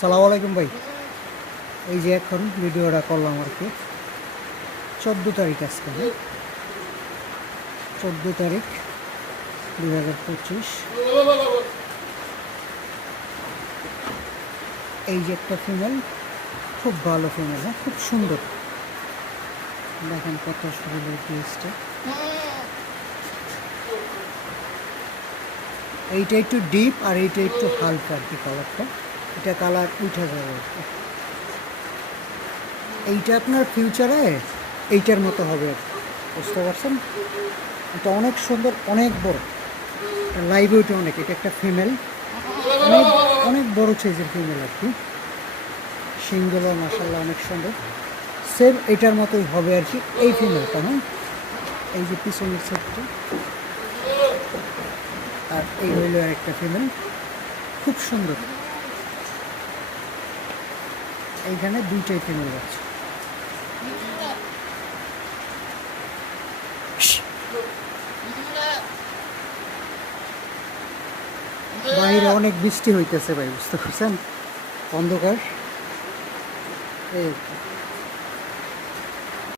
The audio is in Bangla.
সালাম আলাইকুম ভাই। এই যে এখন ভিডিওটা করলাম আর কি 14 তারিখ আজকে, হ্যাঁ 14 তারিখ 2025। এই যে একটা ফিমেল, খুব ভালো ফিমেল, হ্যাঁ খুব সুন্দর। দেখেন কত সুন্দর প্লেসটা। এইটা একটু ডিপ আর এইটা একটু হালকা আর কি কালারটা। এটা কালার উঠে যাবে আর কি। এইটা আপনার ফিউচারে এইটার মতো হবে আর কি, বুঝতে পারছেন? এটা অনেক সুন্দর, অনেক বড়, লাইভ ওয়েট অনেক। এটা একটা ফিমেল, অনেক অনেক বড় সাইজের ফিমেল আর কি। শিংগুলো মাশাআল্লাহ অনেক সুন্দর, সেম এটার মতোই হবে আর কি এই ফিমেলটা। হ্যাঁ এই যে পিছনের সেটটা, আর এই হইল একটা ফিমেল, খুব সুন্দর। এইখানে দুইটাই ফিমেল আছে। বাইরে অনেক বৃষ্টি হইতেছে ভাই, বুঝতে পারছেন? অন্ধকার। এই